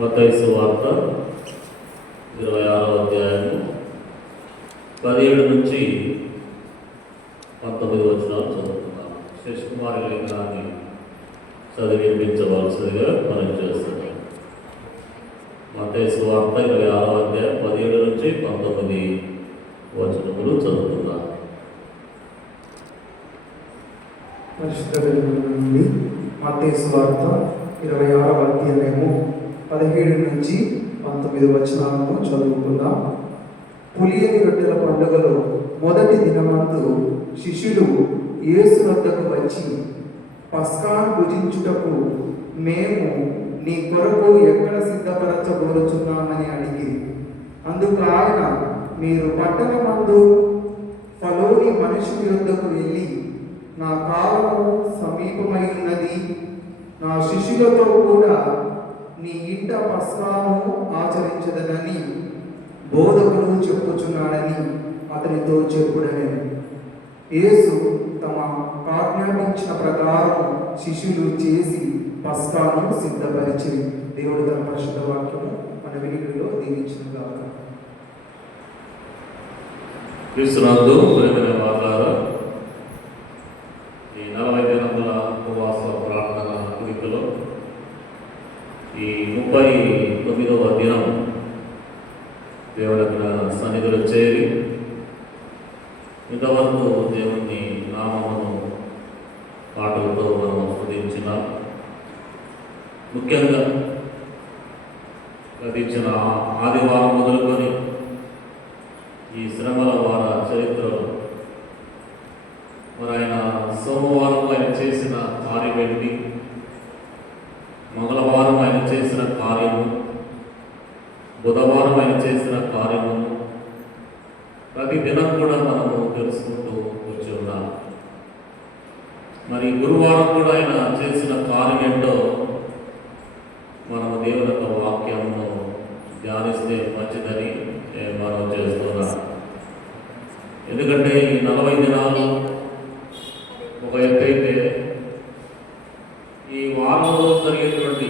మత్తయి సువార్త 26వ అధ్యాయము 17 నుంచి 19 వచనాలు చదువుతున్నాం. శశికుమారి లేఖనాన్ని చదివించవలసిందిగా మనం చేస్తున్నాం. మత్తయి సువార్త 26వ అధ్యాయం 17 నుంచి 19 వచనములు చదువుతున్నాం. పరిశుద్ధ గ్రంథం నుండి మత్తయి సువార్త 26వ అధ్యాయము 17 నుంచి 19 వచనాలను చదువుకుందాం. పులియని రొట్టెల పండుగలో మొదటి దినమందు శిష్యులు యేసు వద్దకు వచ్చి, పస్కాను భుజించుటకు మేము నీ కొరకు ఎక్కడ సిద్ధపరచబోరుచున్నామని అడిగి, అందుకు ఆయన, మీరు పట్టణమందు ఫలోని మనుషుని యొద్దకు వెళ్ళి, నా కాలము సమీపమై ఉన్నది, నా శిష్యులతో కూడా నీ ఇంట పస్కాను ఆచరించదనని బోధకుడు చెప్పుచున్నాడని అతనితో చెప్పుడని. యేసు తమ ఆజ్ఞాపించిన ప్రకారం శిష్యులు చేసి పస్కాను సిద్ధపరిచి, దేవుడు తన పరిశుద్ధ వాక్యము మన వినికిడిలో దీవించుగాక. క్రీస్తునందు ప్రియమైన వారలారా, ఈ 40 దినముల ఉపవాస ప్రార్థన కూడికలో ఈ 39వ దినం దేవుని సన్నిధిలో చేరి ఇంతవరకు దేవుని నామమును పాటలతో మనం స్తుతించినాం. ముఖ్యంగా గతించిన ఆదివారం మొదలుకొని ఈ శ్రమల వార చరిత్రలో మరి ఆయన సోమవారం ఆయన చేసిన కార్యం ఏంటి, మంగళవారం ఆయన చేసిన కార్యము, బుధవారం ఆయన చేసిన కార్యము ప్రతి దినం కూడా మనము తెలుసుకుంటూ వచ్చి ఉన్నాం. మరి గురువారం కూడా ఆయన చేసిన కార్యం ఏంటో మనము దేవుని యొక్క వాక్యమును ధ్యానిస్తే మంచిదని మనం చేస్తున్నాం. ఎందుకంటే ఈ 40 దినాలు ఒక ఎత్తైతే, ఈ వారంలో జరిగేటువంటి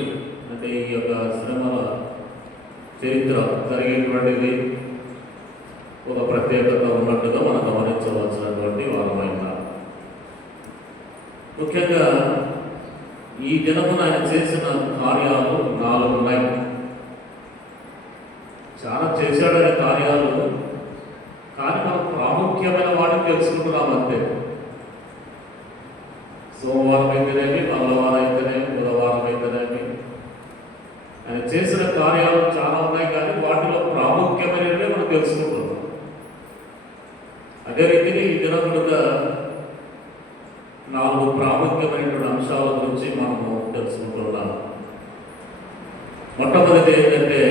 అంటే ఈ యొక్క శ్రమల చరిత్ర జరిగేటువంటిది ఒక ప్రత్యేకత ఉన్నట్టుగా మనం గమనించవలసినటువంటి వారమైన. ముఖ్యంగా ఈ దినమున ఆయన చేసిన కార్యాలు 4 ఉన్నాయి. చాలా చేశాడనే కార్యాలు, కానీ మనం ప్రాముఖ్యమైన వాటిని తెలుసుకుంటున్నాం అంతే. సోమవారం అయితేనేమి, మంగళవారం అయితేనేమి, బుధవారం అయితేనేమి ఆయన చేసిన కార్యాలు చాలా ఉన్నాయి, కానీ వాటిలో ప్రాముఖ్యమైనవే మనం తెలుసుకుంటున్నాం. అదే రీతిని ఈ దినములుగా 4 ప్రాముఖ్యమైనటువంటి అంశాల గురించి మనము తెలుసుకుంటున్నాం. మొట్టమొదటి ఏంటంటే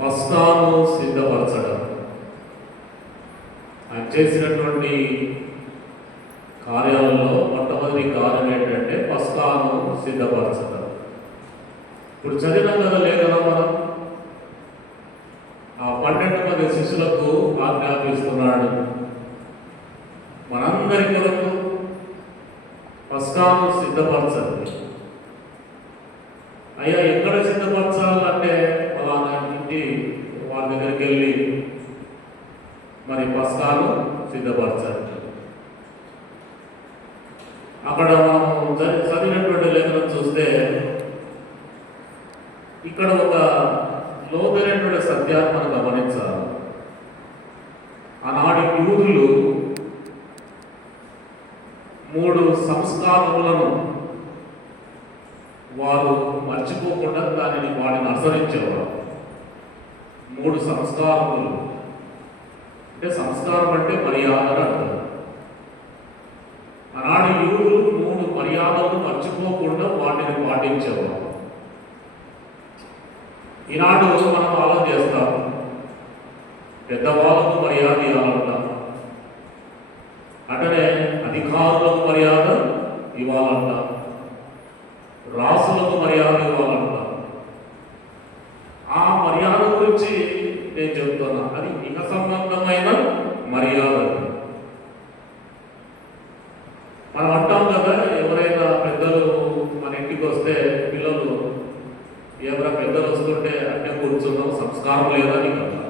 పస్కాను సిద్ధపరచడం. ఆయన చేసినటువంటి కార్యాలలో మొట్టమొదటి కార్యం ఏంటంటే పస్కాను సిద్ధపరచడం. ఇప్పుడు చదివిన కదా లేదన్నా మనం ఆ 12 మంది శిష్యులకు ఆజ్ఞాపిస్తున్నాడు, మనందరి కొరకు పస్కాను సిద్ధపరచండి. అయ్యా, ఎక్కడ సిద్ధపరచాలంటే ఫలానా ఇంటి వాళ్ళ దగ్గరికి వెళ్ళి మరి పస్కాను సిద్ధపరచాలి. అక్కడ మనం చదివినటువంటి లేఖనం చూస్తే ఇక్కడ ఒక లోతైనటువంటి సత్యాన్ని మనం గమనించాలి. ఆనాటి యూదులు 3 సంస్కారములను వారు మర్చిపోకుండా వాటిని అనుసరించేవారు. 3 సంస్కారములు అంటే, సంస్కారం అంటే మర్యాద అంటారు. ఆనాడు యూదులు 3 మర్యాదలను మర్చిపోకుండా వాటిని పాటించేవారు. ఈనాడు మనం ఆలోచన చేస్తాం, పెద్దవాళ్ళకు మర్యాద ఇవ్వాలంటాం, అటనే అధికారులకు మర్యాద ఇవ్వాలంటాం, రాసులకు మర్యాద ఇవ్వాలంటాం. ఆ మర్యాద గురించి నేను చెప్తున్నా, అది ఇహ సంబంధమైన మర్యాద. మనం అంటాం కదా, ఎవరైనా పెద్దలు మన ఇంటికి వస్తే పిల్లలు ఎవరైనా వస్తే అంటే కూర్చున్నాం, సంస్కారం లేదా నీకు అట్లా.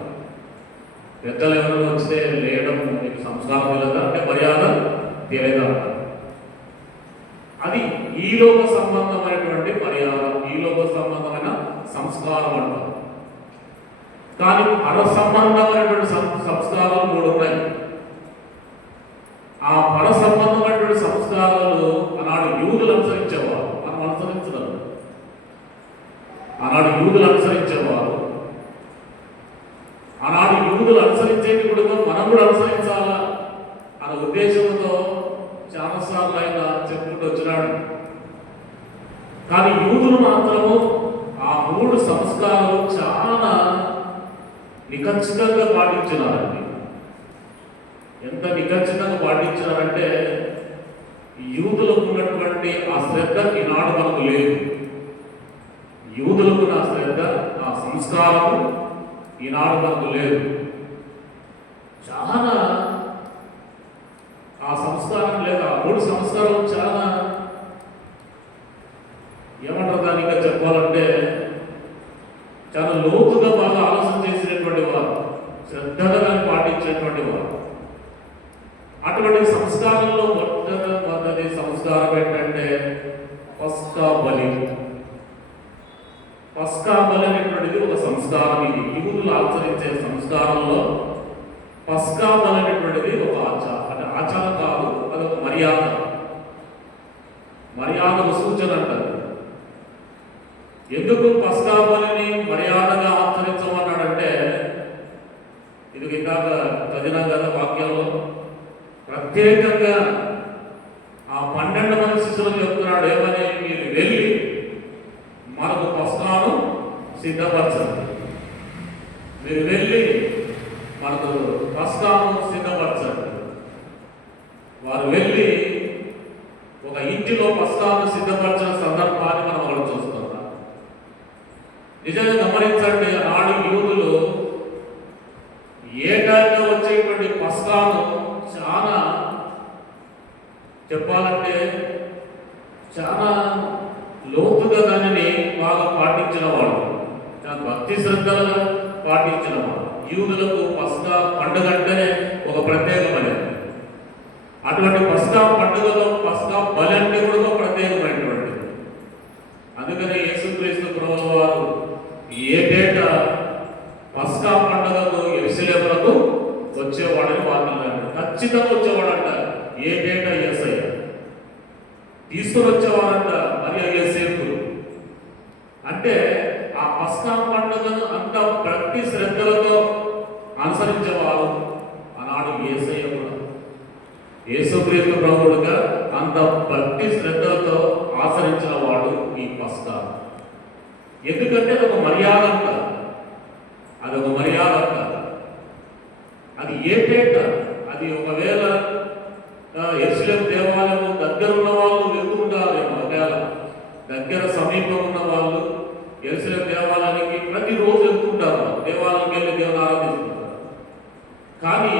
పెద్దలు ఎవరైనా వస్తే లేయడం నీకు సంస్కారం లేదా అంటే మర్యాద తెలియదా. అది ఈలోక సంబంధమైనటువంటి మర్యాద, ఈలోక సంబంధమైన సంస్కారం అంటారు. కానీ పర సంబంధమైనటువంటి సంస్కారాలు 3 ఉన్నాయి. ఆ పర సంబంధమైనటువంటి సంస్కారాలు ఆనాడు యూదులు అనుసరించేవారు, మనం అనుసరించలేదు. ఆనాడు యూదులు అనుసరించేవారు. ఆనాడు యూదులు అనుసరించేది కూడా మనం కూడా అనుసరించాలా అనే ఉద్దేశంతో చాలాసార్లు ఆయన చెప్పుకుంటూ వచ్చినాడు. కానీ యూదులు మాత్రము ఆ 3 సంస్కారాలు చాలా నిఖచ్చితంగా పాటించినారండి. ఎంత నిఖచ్చితంగా పాటించినారంటే యూదులకు ఉన్నటువంటి ఆ శ్రద్ధ ఈనాడు మనకు లేదు. యూదులకు ఆ శ్రద్ధ, ఆ సంస్కారము ఈనాడు మనకు లేదు. చాలా ఆ సంస్కారం లేదు. ఆ 3 సంస్కారాలు చాలా ఏమంటారు దాన్ని ఇంకా చెప్పాలంటే చాలా లోతుగా బాగా ఆలోచన చేసినటువంటి వారు, శ్రద్ధగా దాన్ని పాటించేటువంటి వారు. అటువంటి సంస్కారంలో మొదటి సంస్కారం ఏంటంటే పస్కా బలి. పస్కా బలి అనేటువంటిది ఒక సంస్కారం. ఇది యూదులు ఆచరించే సంస్కారంలో పస్కా బలి అనేటువంటిది ఒక ఆచారం. అంటే ఆచారం కాదు, అదొక మర్యాద, మర్యాదకు సూచన అంటారు. ఎందుకు పస్కా బలిని మర్యాదగా ఆచరించమన్నాడంటే, ఇది ఇందాక చదివిన కదా వాక్యంలో ప్రత్యేకంగా ఆ 12 మంది శిష్యులకు చెప్తున్నాడు ఏమని, మీరు వెళ్ళి మనకు పస్కాను సిద్ధపరచండి. మీరు వెళ్ళి మనకు పస్కాను సిద్ధపరచండి. వారు వెళ్ళి ఒక ఇంటిలో పస్కాను సిద్ధపరచిన సందర్భాన్ని మనం అక్కడ చూస్తున్నాం. నిజంగా గమనించండి, ఆనాడు యూదులు ఏటాగా వచ్చేటువంటి పస్కాను చాలా చెప్పాలంటే చాలా లోతుగా దానిని బాగా పాటించిన వాడు, చాలా భక్తి శ్రద్ధలుగా పాటించిన వాడు. యూదులకు పస్కా పండుగ అంటేనే ఒక ప్రత్యేకమైనది. అటువంటి పస్కా పండుగలో పస్కా బలి అంటే కూడా ఒక ప్రత్యేకమైనటువంటిది. అందుకని యేసుక్రీస్తు ప్రభువు వారు ఏటేటా పస్కా పండుగకు యెరూషలేమునకు వచ్చేవాడని వార్తలు ఖచ్చితంగా వచ్చేవాడంట. ఏటేటా యేసయ్య తీసుకుని వచ్చేవాడంట. మరి యోసేపులు అంటే ఆ పస్కా పండుగను అంత భక్తి శ్రద్ధలతో అనుసరించేవారు. ఆనాడు యేసయ్య కూడా యేసుక్రీస్తు ప్రభువుగా అంత భక్తి శ్రద్ధలతో ఆచరించిన వాడు ఈ పస్కా. ఎందుకంటే అదొక మర్యాద అంట, అదొక మర్యాద అంట. అది ఏటేట అది ఒకవేళ యెరూషలేము దేవాలయం దగ్గర ఉన్న వాళ్ళు వెళ్తుంటారేమో, ఒకవేళ దగ్గర సమీపం ఉన్న వాళ్ళు యెరూషలేము దేవాలయానికి ప్రతిరోజు వెళ్తుంటారు, దేవాలయానికి వెళ్ళి దేవుని ఆరాధిస్తుంటారు. కానీ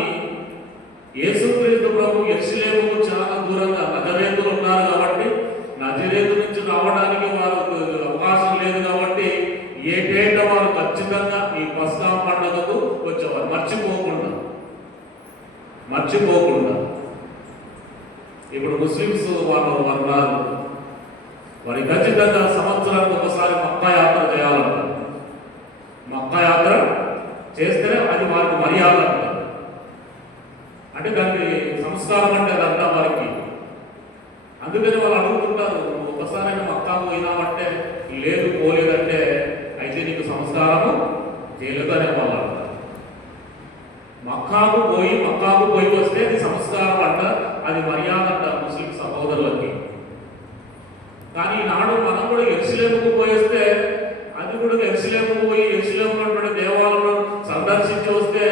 యేసుక్రీస్తు ప్రభు యెరూషలేముకు చాలా దూరంగా నజరేతులు ఉన్నారు కాబట్టి, నజరేతు నుంచి రావడానికి వారికి అవకాశం లేదు కాబట్టి ఏటేట వారు ఖచ్చితంగా ఈ పస్కా పండుగకు వచ్చేవారు, మర్చిపోకుండా. ఇప్పుడు ముస్లిమ్స్ వాళ్ళు ఉన్నారు, వారి ఖచ్చితంగా సంవత్సరానికి ఒకసారి మక్కా యాత్ర చేయాలంటారు. మక్కా యాత్ర చేస్తేనే అది వారికి మర్యాద అంటారు. అంటే దానికి సంస్కారం అంటే అదంతా వారికి. అందుకని వాళ్ళు అడుగుతుంటారు, ఒకసారైనా మక్కాకు పోయినామంటే లేదు పోలేదంటే అయితే నీకు సంస్కారము చేయలేదు అనే వాళ్ళు అంటారు. మక్కాకు పోయి వస్తే అది సంస్కారం అంట, అది మర్యాద అంట ముస్లిం సహోదరులకి. కానీ ఈనాడు మనం కూడా యెరూషలేముకు పోయేస్తే అది కూడా యెరూషలేముకు పోయి యెరూషలేము ఉన్నటువంటి దేవాలయం సందర్శించి వస్తే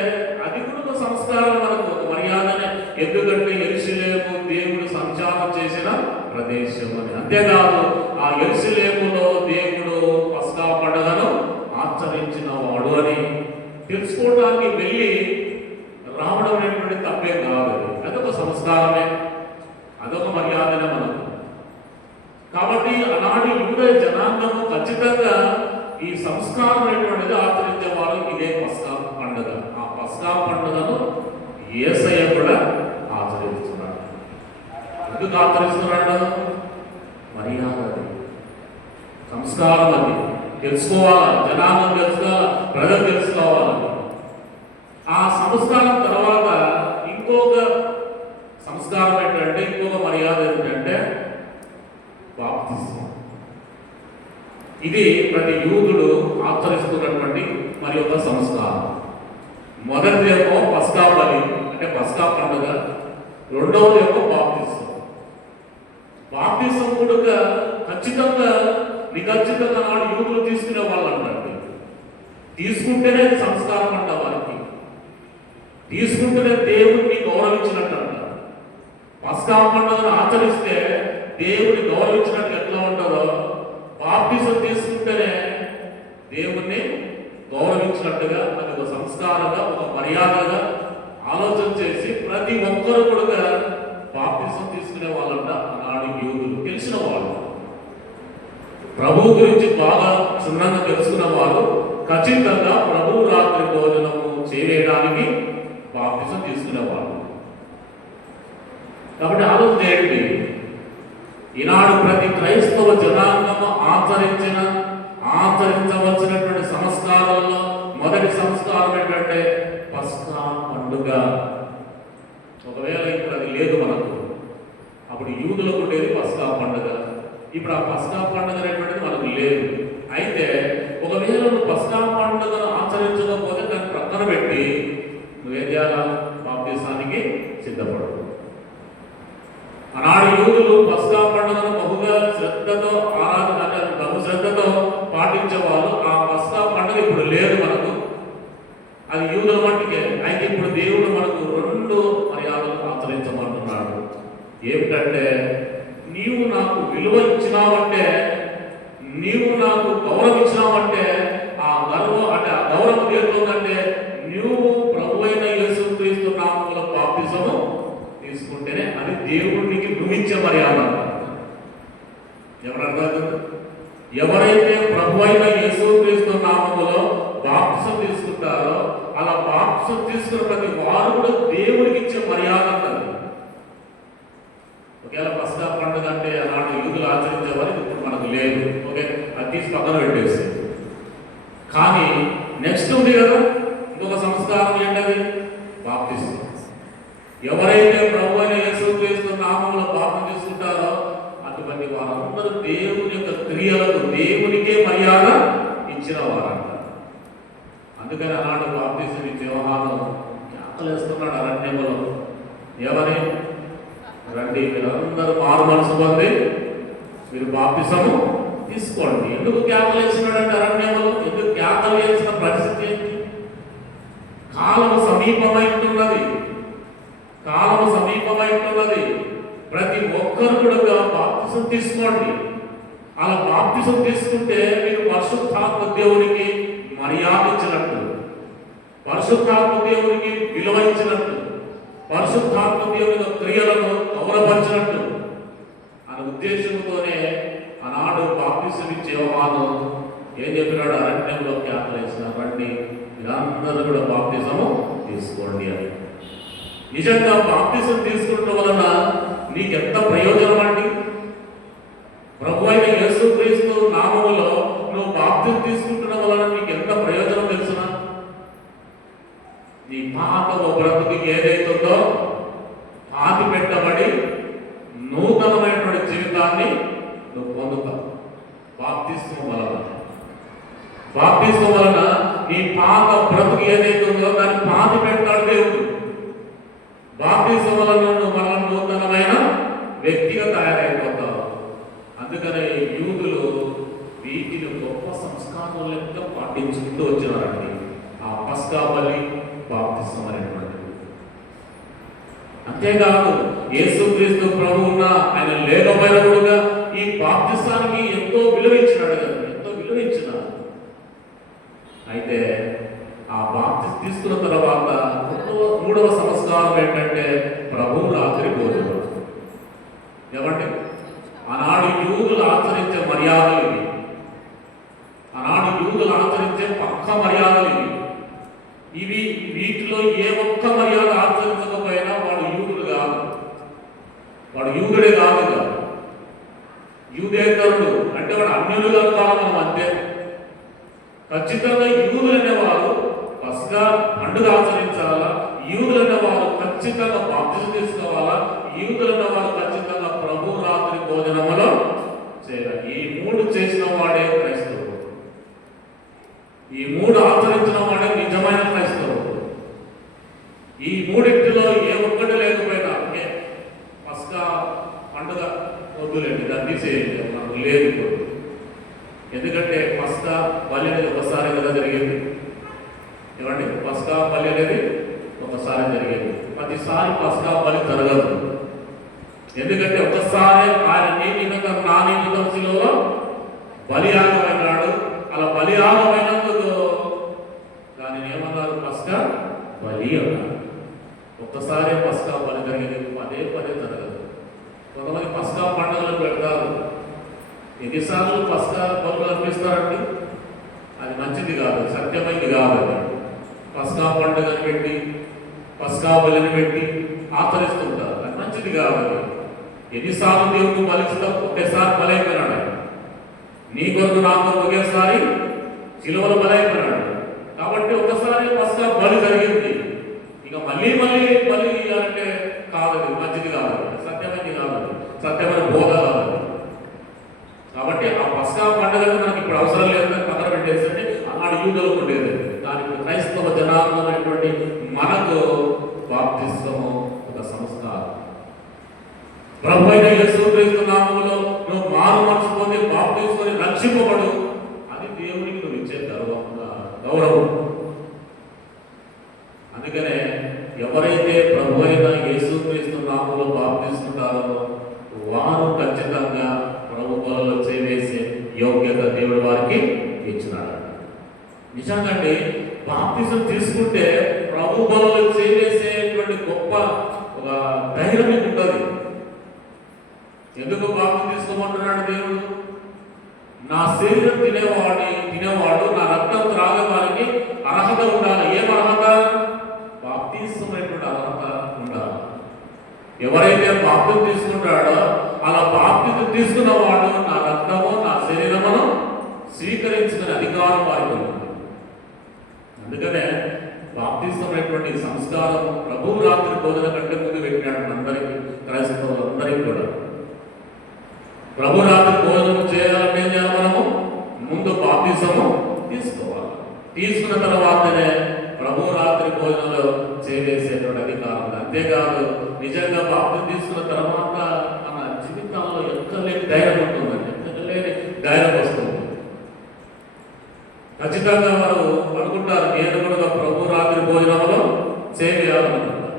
అది కూడా ఒక సంస్కారం, మనకు ఒక మర్యాదనే. ఎందుకంటే యెరూషలేము దేవుడు సంచారం చేసిన ప్రదేశం అని. అంతేకాదు ఆ యెరూషలేములో దేవుడు పస్కా పండుగను ఆచరించిన వాడు అని తెలుసుకోవడానికి వెళ్ళి రావడం అనేటువంటి తప్పేం కాదు. అదొక సంస్కారమే, అదొక మర్యాదనే మనకు. కాబట్టి ఆనాడు యూద జనాంగము ఖచ్చితంగా ఈ సంస్కారం అనేటువంటిది ఆచరించేవారు ఇదే పస్కా పండుగ. ఆ పస్కా పండుగను యేసయ్య కూడా ఆచరిస్తున్నాడు. ఎందుకు ఆచరిస్తున్నాడు? మర్యాద అది, సంస్కారం అది, తెలుసుకోవాలి, జనాలను తెలుసుకోవాలి, ప్రజలు తెలుసుకోవాలి. ఆ సంస్కారం తర్వాత ఇంకొక సంస్కారం ఏంటంటే, ఇంకొక మర్యాద ఏంటంటే బాప్తిస్మం. ఇది ప్రతి యూదుడు ఆచరిస్తున్నటువంటి మరి ఒక సంస్కారం. మొదటిదేమో పస్కా బలి అంటే పస్కా పండుగ, రెండవదేమో బాప్తిస్మం. బాప్తిస్మం కూడా ఖచ్చితంగా నిఖచ్చితంగా నాడు యూదులు తీసుకునే వాళ్ళు అన్నట్టు, తీసుకుంటేనే సంస్కారం అంట వారికి, తీసుకుంటేనే దేవుణ్ణి గౌరవించినట్టు అంట. పస్కా పండుగను ఆచరిస్తే దేవుని గౌరవించినట్టు ఎట్లా ఉంటుందో, బాప్తిజం తీసుకుంటేనే దేవుణ్ణి గౌరవించినట్టుగా, అది ఒక సంస్కారంగా, ఒక మర్యాదగా ఆలోచన చేసి ప్రతి ఒక్కరు కూడా బాప్తిజం తీసుకునే వాళ్ళంట. ఆనాడు యూదులు తెలిసిన వాళ్ళు, ప్రభు గురించి బాగా క్షుణ్ణంగా తెలుసుకున్న వాళ్ళు ఖచ్చితంగా ప్రభు రాత్రి భోజనము చేయడానికి బాప్తిజం తీసుకునేవాళ్ళు. కాబట్టి ఆలోచన చేయండి, ఈనాడు ప్రతి క్రైస్తవ జనాంగము ఆచరించవలసినటువంటి సంస్కారాల్లో మొదటి సంస్కారం ఏంటంటే పస్కా పండుగ. ఒకవేళ ఇప్పుడు అది లేదు మనకు, అప్పుడు యూదులకు ఉండేది పస్కా పండుగ. ఇప్పుడు ఆ పస్కా పండుగ అనేటువంటిది మనకు లేదు. అయితే ఒకవేళ నువ్వు పస్కా పండుగను ఆచరించకపోతే దాన్ని ప్రక్కన పెట్టి నువ్వేం చేయాలా? బాప్తిసానికి సిద్ధపడు. ఆనాడు యూదులు పస్కా పండుగను బహుగా శ్రద్ధతో బహు శ్రద్ధతో పాటించేవాళ్ళు. ఆ పస్కా పండుగ ఇప్పుడు లేదు మనకు, అది యూదుల మట్టికే. అయితే ఇప్పుడు దేవుడు మనకు రెండు మర్యాదలు ఆచరించమంటున్నాడు. ఏమిటంటే, నీవు నాకు విలువ ఇచ్చినావంటే, నీవు నాకు గౌరవం ఇచ్చినావంటే, ఆ గౌరవం తీరుతుందంటే నువ్వు ప్రభు అయిన యేసుక్రీస్తు నామములో బాప్తిజము తీసుకుంటేనే అది దేవుడికి నువ్వు ఇచ్చే మర్యాద. ఎవరైతే ప్రభు అయిన యేసుక్రీస్తు నామములో బాప్తిజం తీసుకుంటారో, అలా బాప్తిజం తీసుకున్న ప్రతి వారు కూడా దేవుడికి ఇచ్చే మర్యాద అంటారు. ఒకవేళ పస్కా పండుగ అంటే అలాంటి యూదులు ఆచరించేవారు, ఇప్పుడు మనకు లేదు. ఓకే, అది తీసి పక్కన పెట్టేసి. కానీ నెక్స్ట్ ఉంది కదా ఇంకొక సంస్కారం, ఏంటది? బాప్తిజం. ఎవరైతే ప్రభు అయిన యేసుక్రీస్తు నామములో బాప్తిజం తీసుకుంటారో అటువంటి వారందరూ దేవుని యొక్క క్రియలకు దేవునికే మర్యాద ఇచ్చిన వారంట. అందుకని అలాంటి బాప్తిజం ఇచ్చే యోహాను కేకలేస్తున్నాడు అరణ్యములో, ఎవరి రండి మీరందరూ మారు మనసు పొంది మీరు బాప్తిజము తీసుకోండి. ఎందుకు కేకలు వేసినాడంటే అరణ్యములో? ఎందుకు కేకలు వేసిన పరిస్థితి ఏంటి? కాలము సమీపమైంటున్నది, కాలము సమీపమైంటున్నది. ప్రతి ఒక్కరు కూడా బాప్తిజం తీసుకోండి. అలా బాప్తిజం తీసుకుంటే మీరు పరిశుద్ధాత్మ దేవునికి మర్యాద ఇచ్చినట్టు, పరిశుద్ధాత్మ దేవునికి విలువ ఇచ్చినట్టు, పరిశుద్ధాత్మ దేవుని క్రియలను గౌరవపరిచినట్టు అనే ఉద్దేశంతోనే ఆనాడు బాప్తిజం ఇచ్చే యోహాను ఏం చెప్పినాడు? అరణ్యంలో కేకలేసిన రండి మీరందరూ కూడా బాప్తిజము తీసుకోండి అని. నిజంగా బాప్తిజం తీసుకుంటం వలన నీకెంత ప్రయోజనం అండి? ప్రభు అయిన యేసుక్రీస్తు నామములో నువ్వు బాప్తిజం తీసుకుంటున్న వలన నీకు ఎంత ప్రయోజనం తెలుసునా? నీ పాత బ్రతుకు ఏదైతుందో పాతి పెట్టబడి నూతనమైనటువంటి జీవితాన్ని నువ్వు పొందుతావు బాప్తిజం వలన. బాప్తిజం వలన నీ పాత బ్రతుకు ఏదైతుందో దాన్ని పాతి పెడతాడు దేవుడు. బాప్తిజం వలన నువ్వు మనం నూతనమైన వ్యక్తిగా తయారైపోతావు. అందుకనే యూదులు వీటిని గొప్ప సంస్కారం లెక్క పాటించుకుంటూ వచ్చినారండి. ఆ పస్కా బలి, బాప్తిజం అనేటువంటిది. అంతేకాదు యేసుక్రీస్తు ప్రభువున్న ఆయన లేకపోయినప్పుడుగా ఈ బాప్తిజానికి ఎంతో విలువ ఇచ్చినాడు కదా, ఎంతో విలువ ఇచ్చినాడు. అయితే ఆ బాప్తిజం తీసుకున్న తర్వాత మూడవ సంస్కారం ఏంటంటే ప్రభు రాత్రి భోజనం. ఏమంటే ఆనాడు యూదులు ఆచరించే మర్యాదలు ఇవి. ఆనాడు మర్యాదలు ఇవి వీటిలో ఏ ఒక్క మర్యాద ఆచరించకపోయినా వాడు యూదుడు కాదు, వాడు యూదుడే కాదు కదా, యూదేతరుడు అంటే వాడు అన్యులుగా కాదు. మనం అంతే. ఖచ్చితంగా యూదులు అనేవారు పస్కా పండుగ ఆచరించాలా, యూదులు అనేవారు ఖచ్చితంగా బాప్తిజం తీసుకోవాలా, యూదులు అనేవారు ఖచ్చితంగా ప్రభు రాత్రి భోజనములో చేయాలి. ఈ మూడు చేసిన వాడే క్రైస్తవుడు, ఈ మూడు ఆచరించిన వాడే నిజమైన క్రైస్తవుడు. ఈ మూడింటిలో ఏ ఒక్కటి లేకపోయినా పస్కా పండుగ వద్దులేండి, దాన్ని తీసేయండి, మనకు లేదు. ఎందుకంటే పస్కా బలి అనేది ఒకసారి కదా జరిగేది. ఏమండి, పస్కా బలి అనేది ఒకసారి జరిగేది. ప్రతిసారి పస్కా బలి జరగదు. ఎందుకంటే ఒకసారి ఆయన నీ నిమిత్తం నా నిమిత్తం శిలువలో బలియాగమైనాడు. అలా బలియాగమైనందుకు దానిని ఏమన్నారు? పస్కా బలి అన్నారు. ఒక్కసారి పస్కా బలి జరిగేది, పదే పదే జరగదు. కొంతమంది పస్కా పండుగలు పెడతారు, ఎన్నిసార్లు పస్కా బలులు అర్పిస్తారండి? అది మంచిది కాదు, సత్యమైనది కాదు. అది పస్కా పండుగను పెట్టి పస్కా బలిని పెట్టి ఆచరిస్తుంటారు, అది మంచిది కాదు. ఎన్నిసార్లు దేవుడు బలిస్తాం? ఒకేసారి బలైపోయినాడు. నీ కొరకు నా కొరకు ఒకేసారి శిలువలో బలైపోయినాడు. కాబట్టి ఒకసారి పస్కా బలి జరిగింది, ఇక మళ్ళీ మళ్ళీ బలి ఇవ్వాలంటే కాదు, మంచిది కాదు, సత్యమైనది కాదు, సత్యమైన బోధ కాదు. కాబట్టి ఆ పస్కా పండుగ మనకి ఇప్పుడు అవసరం లేదని పక్కన పెట్టేసండి. ఆనాడు యూదులకు ఉండేది, దానికి క్రైస్తవ జనాంగమైనటువంటి మనకు బాప్తిస్మము ఒక సంస్కారం. ప్రభు అయిన యేసుక్రీస్తు నామములో నువ్వు మారు మనసు పొంది బాప్తిస్మని రక్షింపబడు, అది దేవునికి నువ్వు ఇచ్చే గౌరవం. అందుకనే ఎవరైతే ప్రభు అయిన యేసుక్రీస్తు నామములో బాప్తిస్తుంటారో వారు ఖచ్చితంగా ప్రభు బలలో చేవేసే యోగ్యత దేవుడు వారికి ఇచ్చినాడు. నిజంగా బాప్తిజం తీసుకుంటే ప్రభు బలలో చేవేసేటువంటి గొప్ప ఒక ధైర్యం ఉంటుంది. ఎందుకు బాప్తిజం తీసుకోమంటున్నాడు దేవుడు? నా శరీరం తినేవాడు నా రక్తం త్రాగడానికి అర్హత ఉండాలి. ఏం అర్హత? బాప్తిజమైనటువంటి అర్హత ఉండాలి. ఎవరైతే బాప్తిజం తీసుకుంటాడో అలా బాప్తిజం తీసుకున్నవాడు నా రక్తము నా శరీరమును స్వీకరించిన అధికారం వారికి ఉంది. అందుకనే బాప్తిజమైనటువంటి సంస్కారం ప్రభు రాత్రి భోజన కంటే ముందు పెట్టినాడు అందరికీ, క్రైస్తవులందరికీ కూడా. ప్రభు రాత్రి భోజనం చేయాలంటే ఏం చేయాలి? మనము ముందు బాప్తిజము తీసుకోవాలి. తీసుకున్న తర్వాతనే ప్రభు రాత్రి భోజనంలో చేసేటువంటి అధికారం. అంతేకాదు, నిజంగా బాప్తిజం తీసుకున్న తర్వాత మన జీవితంలో ఎక్కలేని ధైర్యం ఉంటుందండి, ఎక్కలేని ధైర్యం వస్తుంది. ఖచ్చితంగా వారు అనుకుంటారు, నేను కూడా ప్రభు రాత్రి భోజనంలో చేయాలనుకుంటారు.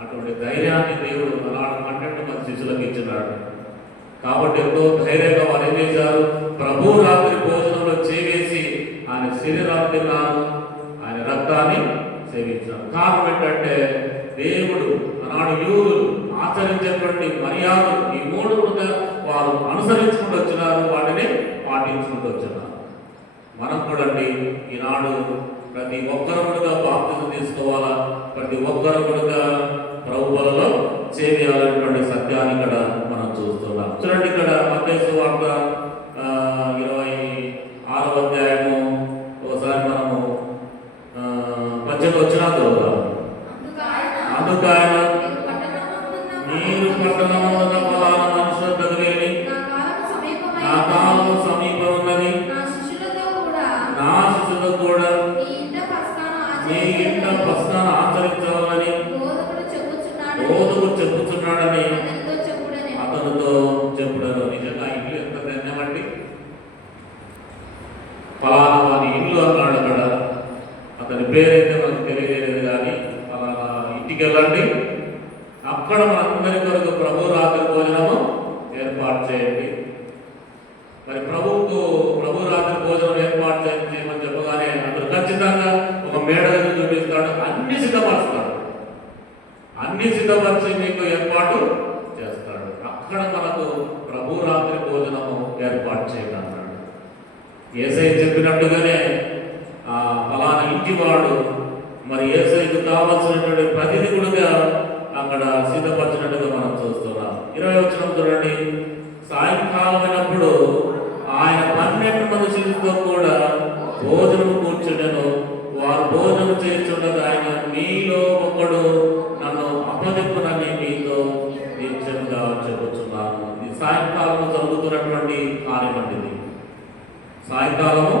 అటువంటి ధైర్యాన్ని దేవుడు అలాంటి 12 మంది శిష్యులకు ఇచ్చినాడు. కాబట్టి ఎంతో ధైర్యంగా వారు ఏం చేశారు? ప్రభు రాత్రి భోజనంలో చేవేసి ఆయన శరీరాన్ని తిన్నారు, ఆయన రక్తాన్ని సేవించారు. కారణం ఏంటంటే దేవుడు ఆనాడు యూదులు ఆచరించేటువంటి మర్యాదలు ఈ 3 కూడా వారు అనుసరించుకుంటూ వచ్చినారు, వాటిని పాటించుకుంటూ వచ్చినారు. మనం కూడా ఈనాడు ప్రతి ఒక్కరు కూడా బాప్తిజం తీసుకోవాలా, ప్రతి ఒక్కరు కూడా ప్రభు బలలో చేయాలనేటువంటి సత్యాన్ని ఇక్కడ మనం చూస్తున్నాం. చూడండి, ఇక్కడ మత్తయి సువార్త 26వ అధ్యాయము ఒకసారి మనము 18 వచ్చినా చదువుతాం. అందుకు ఆయన, మీరు పట్టణమున ఫలానా మనుషులకు వెళ్ళి నా కాలము సమీపం ఉన్నది, నా శిష్యులకు కూడా మీ ఇంట పస్కాను ఆచరించవాలని బోధకుడు చెప్పుచున్నాడని అతనితో చెప్పుడను. నిజంగా ఇల్లు ఎంత ధన్యమండి. ఫలానా వారి ఇల్లు అన్నాడు. అక్కడ అతని పేరైతే మనకు తెలియలేదు, కానీ ఫలానా ఇంటికి వెళ్ళండి, అక్కడ మనందరి కొరకు ప్రభు రాత్రి భోజనము ఏర్పాటు చేయండి. మరి ప్రభు రాత్రి భోజనం ఏర్పాటు చేయమని చెప్పగానే అందరూ ఖచ్చితంగా ఒక మేడలను చూపిస్తాడు, అన్ని సిద్ధపరుస్తాడు, అన్ని సిద్ధపరిచి మీకు ఏర్పాటు చేస్తాడు. అక్కడ మనకు ప్రభు రాత్రి భోజనము ఏర్పాటు చేయండి అన్నాడు. యేసయ్య చెప్పినట్టుగానే మంచివాడు. మరి యేసయ్యకు కావాల్సినటువంటి ప్రతిది కూడా అక్కడ సిద్ధపరిచినట్టుగా మనం చూస్తున్నాం. 20వ వచనం చూడండి. సాయంకాలం అయినప్పుడు ఆయన 12 మంది శిష్యులతో కూడా భోజనం కూర్చుండెను. వారు భోజనం చేస్తుండగా ఆయన, మీలో ఒకడు నన్ను అప్పజెప్పునని మీతో నిశ్చయంగా చెబుతున్నాను. ఇది సాయంకాలం జరుగుతున్నటువంటి కార్యం అండి. ఇది సాయంకాలము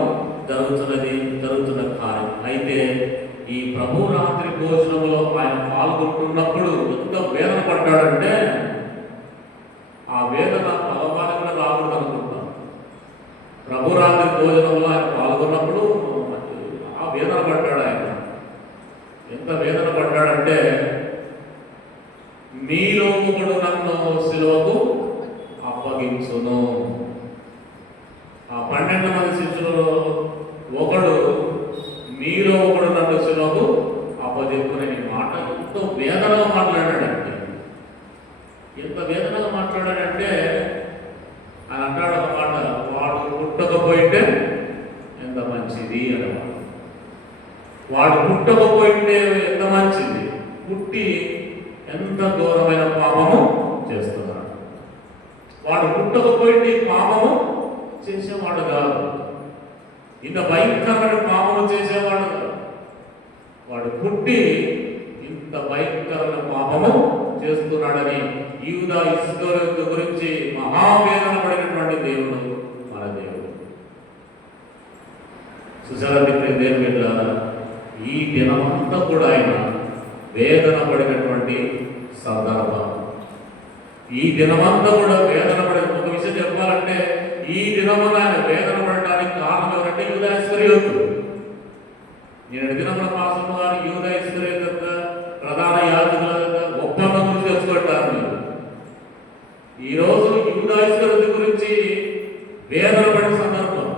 జరుగుతున్న కార్యం. అయితే ఈ ప్రభు రాత్రి భోజనంలో ఆయన పాల్గొంటున్నప్పుడు ఎంత వేదన పడ్డాడంటే, ఆ వేదన పలవారి కూడా రాకూడదు అనుకుంటాం. ప్రభు రాత్రి భోజనంలో ఆయన పాల్గొన్నప్పుడు ఆ వేదన పడ్డాడు. ఆయన ఎంత వేదన పడ్డాడంటే, మీలో ఒకడు నన్ను సిలువకు అప్పగించును. ఆ 12 మంది శిష్యులలో ఒకడు, మీలో ఒకడు నన్ను సిలువకు అప్పజెప్పునే మాట ఎంతో వేదనగా మాట్లాడాడంటే, ఎంత వేదనగా మాట్లాడాడంటే ఆయన అంటాడు ఒక మాట, వాడు పుట్టకపోయింటే ఎంత మంచిది అన్నమాట. వాడు పుట్టకపోయింటే ఎంత మంచిది, పుట్టి ఎంత ఘోరమైన పాపము చేస్తున్నాడు. వాడు పుట్టకపోయింటే పాపము చేసేవాడు కాదు, ఇంత భయంకరమైన పాపము చేసేవాడు కాదు. వాడు పుట్టి ఇంత భయంకరమైన పాపము చేస్తున్నాడని యూదా ఇస్కరియోతు గురించి మహావేదన పడినటువంటి దేవుడు మన దేవుడు. సుశలమిత్ర దేవుని బిడ్డలారా, ఈ దినమంతా కూడా ఆయన వేదన పడినటువంటి సందర్భం. ఈ దినమంతా కూడా వేదన పడిన ఒక విషయం చెప్పాలంటే, ఈ దినమున ఆయన వేదన పడడానికి కారణం ఎవరంటే యూదా ఇస్కరియోతు. నేను దినమున మాసము వారి యూదా ఇస్కరియోతు యొక్క ప్రధాన యాజకుల యొక్క ఒప్పందం గురించి తెలుసుకుంటారు. మీరు ఈరోజు యూదా ఇస్కరియోతు గురించి వేదన పడిన సందర్భం.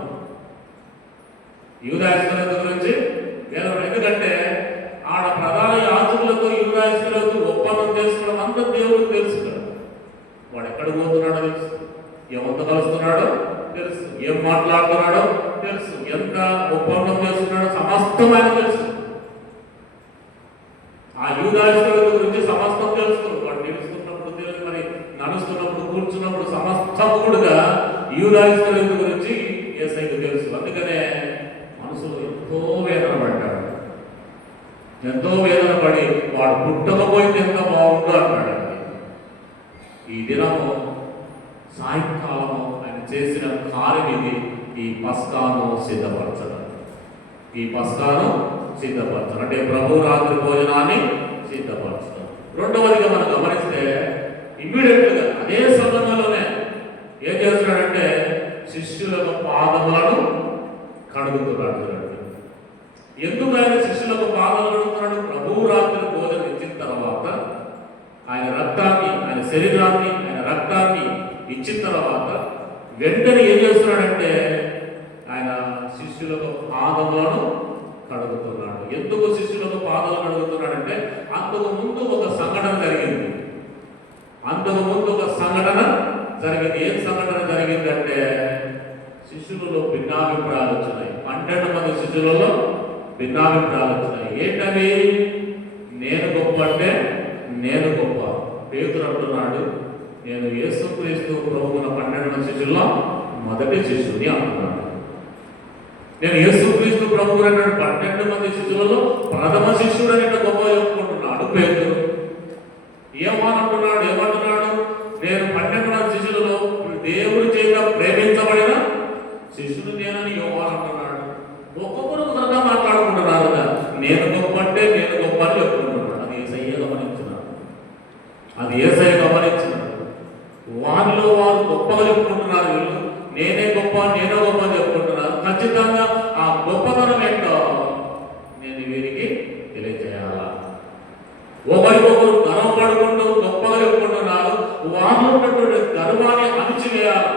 యూదా ఇస్కరియోతు గురించి వేదన, ఎందుకంటే ఆడ ప్రధాన యాజకులతో యూదా ఇస్కరియోతు ఒప్పందం చేసుకోవడం అంత దేవుడికి తెలుసు. వాడు ఎక్కడికి పోతున్నాడో తెలుసు, ఎవరితో కలుస్తున్నాడో తెలుసు, ఏం మాట్లాడుతున్నాడో తెలుసు, ఎంత ఒప్పందం చేస్తున్నాడో సమస్తమైన తెలుసు. ఆ యూదా ఇస్కరియోతు గురించి సమస్తం తెలుస్తుంది. వాడు నిలుస్తున్నప్పుడు తెలుసు, మరి నడుస్తున్నప్పుడు కూర్చున్నప్పుడు సమస్తం కూడా యూదా ఇస్కరియోతు గురించి యేసయ్యకు తెలుసు. అందుకనే మనసులో ఎంతో వేదన పడ్డాడు. ఎంతో వేదన పడి వాడు పుట్టకపోయింది ఎంత బాగుందో అన్నాడు. ఈ దినము సాయంకాలము ఆయన చేసిన కార్యం ఇది, ఈ పస్కాను సిద్ధపరచడం. ఈ పస్కాను సిద్ధపరచడం అంటే ప్రభు రాత్రి భోజనాన్ని సిద్ధపరచడం. రెండవదిగా మనం గమనిస్తే ఇమ్మీడియట్గా అదే సమయంలోనే ఏం చేస్తున్నాడంటే శిష్యులకు పాదములను కడుగుతున్నాడు. ఎందుకు ఆయన శిష్యులకు పాదాలు కడుగుతున్నాడు? ప్రభు రాత్రి భోజనం ఇచ్చిన తర్వాత ఆయన రక్తాన్ని, ఆయన శరీరాన్ని, ఆయన రక్తాన్ని ఇచ్చిన తర్వాత వెంటనే ఏం చేస్తున్నాడంటే ఆయన శిష్యులకు పాదములను కడుగుతున్నాడు. ఎందుకు శిష్యులకు పాదాలు కడుగుతున్నాడంటే అంతకు ముందు ఒక సంఘటన జరిగింది. ఏం సంఘటన జరిగిందంటే శిష్యులలో భిన్నాభిప్రాయాలు వచ్చినాయి. 12 మంది శిష్యులలో భిన్నాభిప్రాయాలు వచ్చినాయి. ఏంటవి? నేను గొప్ప అంటే నేను గొప్ప. పేతురు అంటున్నాడు, నేను యేసుక్రీస్తు ప్రభువున 12 మంది శిష్యుల్లో మొదటి శిష్యుని అంటున్నాడు. నేను యేసుక్రీస్తు ప్రభువు 12 మంది శిష్యులలో ప్రథమ శిష్యుడు అనేట గొప్ప చెప్పుకుంటున్నాడు పేతురు. ఏమంటున్నాడు? నేను 12 మంది శిష్యులలో దేవుడి చేత ప్రేమించబడిన శిష్యుడు నేనని యోహాను అంటున్నాడు. ఒక్కొక్కరు సరదా మాట్లాడుకుంటున్నారు కదా, నేను గొప్ప అంటే నేను గొప్ప అని చెప్పుకుంటున్నాడు. అది యేసయ్య గమనించినాడు. వారిలో వారు గొప్పగా చెప్పుకుంటున్నారు. వీళ్ళు నేనే గొప్ప అని చెప్పుకుంటున్నారు. ఖచ్చితంగా ఆ గొప్పతనం ఏంటో నేను వీరికి తెలియజేయాలా? ఒకరికొకరు గర్వపడుకుంటూ గొప్పగా చెప్పుకుంటున్నారు. వాళ్ళు ఉన్నటువంటి గర్వాన్ని అణిచివేయాలి.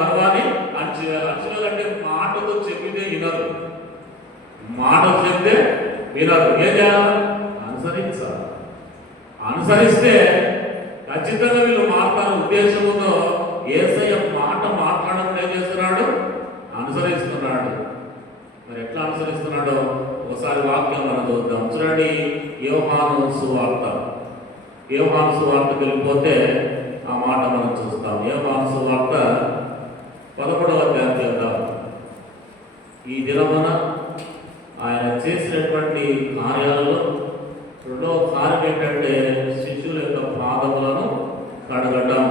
గర్వాన్ని అణిచివేయాలంటే మాటతో చెప్పితే వినరు. మాటలు చెప్తే వినరు. ఏం చేయాలి? అనుసరించాలి. అనుసరిస్తే ఖచ్చితంగా వీళ్ళు మాట్లాడే ఉద్దేశంతో యేసయ్య మాట మాట్లాడడం ఏం చేస్తున్నాడు? అనుసరిస్తున్నాడు. మరి ఎట్లా అనుసరిస్తున్నాడో ఒకసారి వాక్యం మనం చూద్దాం. చూడండి, యోహాను సువార్త. యోహాను సువార్తకు వెళ్ళిపోతే ఆ మాట మనం చూస్తాం. యోహాను సువార్త 11వ అధ్యాయం చేద్దాం. ఈ దినమున ఆయన చేసినటువంటి కార్యాలలో రెండవ కార్యం ఏంటంటే శిష్యుల యొక్క పాదములను కడగడం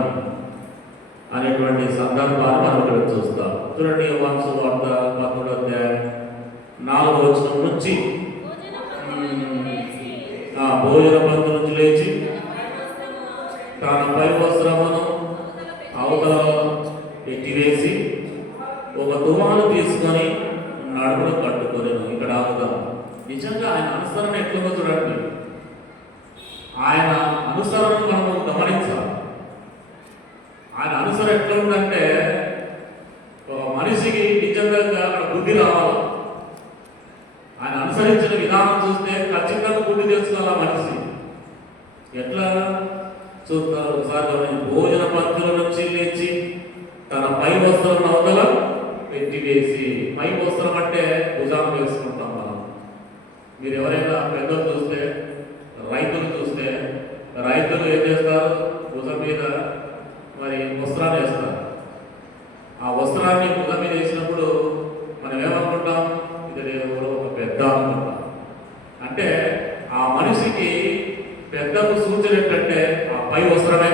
అనేటువంటి సందర్భాన్ని మనం ఇక్కడ చూస్తాం. చూడండి, యోహాను సువార్త 11వ అధ్యాయం 4వ వచనం నుంచి భోజన పంక్తి నుంచి లేచి తన పై వస్త్రమును అవతల ఎట్టివేసి ఒక తువాలు తీసుకొని నడుమును కట్టుకొని ఇక్కడ ఆగుతాం. నిజంగా ఆయన అనుసరణ ఎట్లుందో చూడండి. ఆయన అనుసరణను మనం గమనించాలి. ఆయన అనుసరణ ఎట్లా ఉందంటే ఒక మనిషికి నిజంగా బుద్ధి రావాలి. ఆయన అనుసరించిన విధానం చూస్తే ఖచ్చితంగా బుద్ధి తెలుసుకోవాలి మనిషి. ఎట్లా చూస్తారు ఒకసారి భోజన పంక్తుల నుంచి లేచి తన పై వస్త్రం అవతల పెట్టివేసి, పై వస్త్రం అంటే భుజాన్ని వేసుకుంటాం మనం. మీరు ఎవరైనా పెద్దలు చూస్తే, రైతులు చూస్తే, రైతులు ఏం చేస్తారు? భుజం మీద మరి వస్త్రాన్ని వేస్తారు. ఆ వస్త్రాన్ని భుజం మీద వేసినప్పుడు మనం ఏమనుకుంటాం? ఇది ఎవరో ఒక పెద్ద అనుకుంటాం. అంటే ఆ మనిషికి పెద్దకు సూచన ఏంటంటే ఆ పై వస్త్రమే.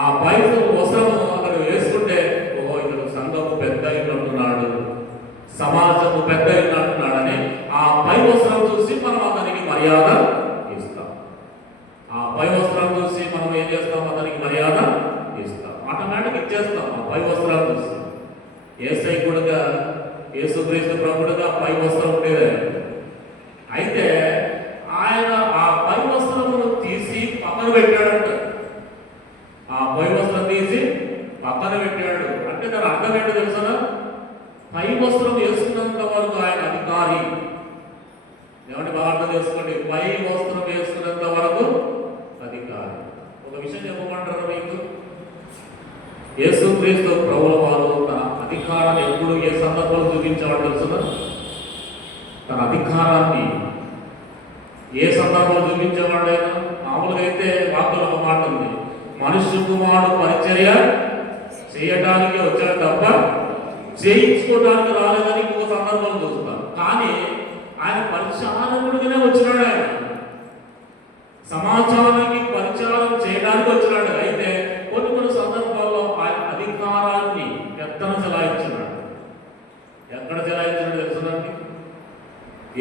ఆ పై వస్త్రము అతను వేసుకుంటే ఓహో ఇతను సంఘము పెద్ద అంటున్నాడు, సమాజము పెద్ద అంటున్నాడని ఆ పై వస్త్రం చూసి మనం అతనికి మర్యాద ఇస్తాం. ఆ పై వస్త్రం చూసి మనం ఏం చేస్తాం? అతనికి మర్యాద ఇస్తాం. ఆటోమేటిక్ ఇచ్చేస్తాం ఆ పై వస్త్రాలు చూసి. యేసయ్య కూడా యేసుక్రీస్తు ప్రభుడుగా పై వస్త్రం ఉండేది. అయితే ఆయన ఆ పై వస్త్రమును తీసి పక్కన పెట్టాడంట. ఆ పై వస్త్రం తీసి పక్కన పెట్టాడు అంటే దాని అర్థం ఏంటో తెలుసా? పై వస్త్రం వేసుకున్నంత వరకు ఆయన అధికారి. ఏమంటే బాగా అర్థం చేసుకోండి. పై వస్త్రం వేసుకున్నంత వరకు అధికారి. ఒక విషయం చెప్పమంటారా మీకు? యేసుక్రీస్తు ప్రభువుల వారు తన అధికారాన్ని ఎప్పుడు ఏ సందర్భంలో చూపించేవాడు తెలుసునా? తన అధికారాన్ని ఏ సందర్భంలో చూపించేవాడైనా మామూలుగా అయితే వాక్యంలో ఒక మాట ఉంది, మనుష్య కుమారుడు పరిచర్య చేయడానికి వచ్చాడు తప్ప చేయించుకోవడానికి రాలేదని ఇంకొక సందర్భంలో చూస్తాం. కానీ ఆయన పరిచారకుడిగానే వచ్చినాడు. ఆయన సమాచారానికి పరిచారం చేయడానికి వచ్చినాడు. అయితే కొన్ని కొన్ని సందర్భాల్లో ఆయన అధికారాన్ని ఎత్తన చెలాయించినాడు. ఎక్కడ చెలాయించినాడు తెలుసునండి?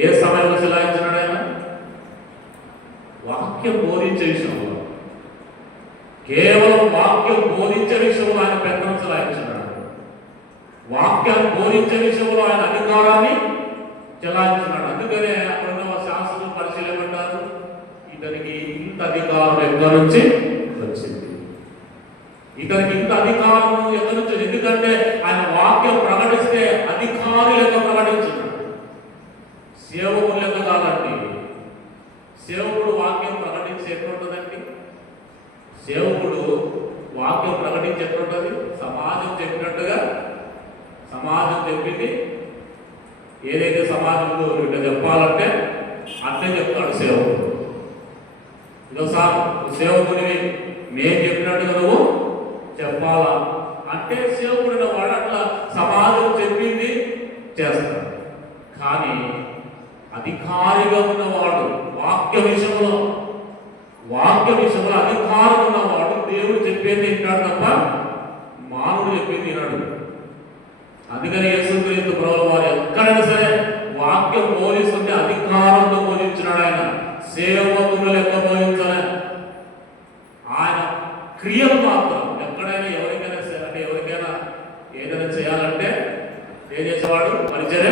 ఏ సమయంలో చెలాయించినాడు? ఆయన వాక్యం బోధించే విషయంలో, కేవలం వాక్యం బోధించే విషయంలో ఆయన పెత్తనం చెలాయించినాడు. వాక్యాన్ని బోధించే విషయంలో ఆయన అధికారాన్ని చెలాయించినాడు. అందుకనే అక్కడున్న శాస్త్రులు పరిశీలమంటారు, ఇతనికి ఇంత అధికారం ఎక్కడి నుంచి వచ్చింది? ఇతనికి ఇంత అధికారం ఎక్కడి నుంచి? ఎందుకంటే ఆయన వాక్యం ప్రకటిస్తే అధికారి లెక్క ప్రకటించినాడు, సేవకులు లెక్క కాదండి. సేవకుడు వాక్యం ప్రకటించి ఎట్లుంటుందండి? సేవకుడు వాక్యం ప్రకటించి ఎట్లుంటుంది? సమాజం చెప్పినట్టుగా, సమాజం చెప్పింది ఏదైతే సమాజంలో ఇట్లా చెప్పాలంటే అట్లే చెప్తాడు సేవకుడు. ఇదోసారి సేవకుడివి, నేను చెప్పినట్టుగా నువ్వు చెప్పాలా అంటే సేవకుడిన వాడు అట్లా సమాజం చెప్పింది చేస్తాడు. కానీ అధికారిగా ఉన్నవాడు వాక్య విషయంలో అధికారం ఉన్నవాడు దేవుడు చెప్పేది వింటాడు తప్ప మానవుడు చెప్పేది వినడు. అందుకని యేసుక్రీస్తు ప్రభువు వారు ఎక్కడైనా సరే వాక్యం బోధిస్తుంటే అధికారంతో బోధించినాడు. ఆయన సేవకులు లెక్క బోధించలే. ఆయన క్రియలు మాత్రం ఎక్కడైనా ఎవరికైనా అంటే ఎవరికైనా ఏదైనా చేయాలంటే ఏం చేసేవాడు? పరిచర్య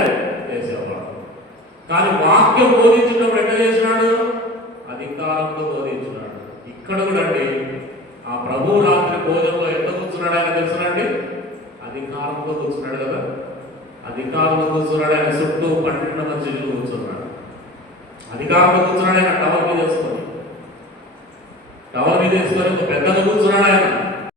చేసేవాడు. కానీ వాక్యం బోధించినప్పుడు ఎట్లా చేసినాడు? అధికారంతో బోధించినాడు. ఇక్కడ కూడా అండి ఆ ప్రభు రాత్రి భోజనంలో ఎట్లా కూర్చున్నాడు ఆయన తెలుసునండి? అధికారంతో కూర్చున్నాడు కదా. అధికారంతో కూర్చున్నాడు. ఆయన చుట్టూ 12 మంది ఇల్లు కూర్చున్నాడు. అధికారంతో కూర్చున్నాడు. ఆయన టవర్ మీద వేసుకొని ఒక పెద్దగా కూర్చున్నాడు. ఆయన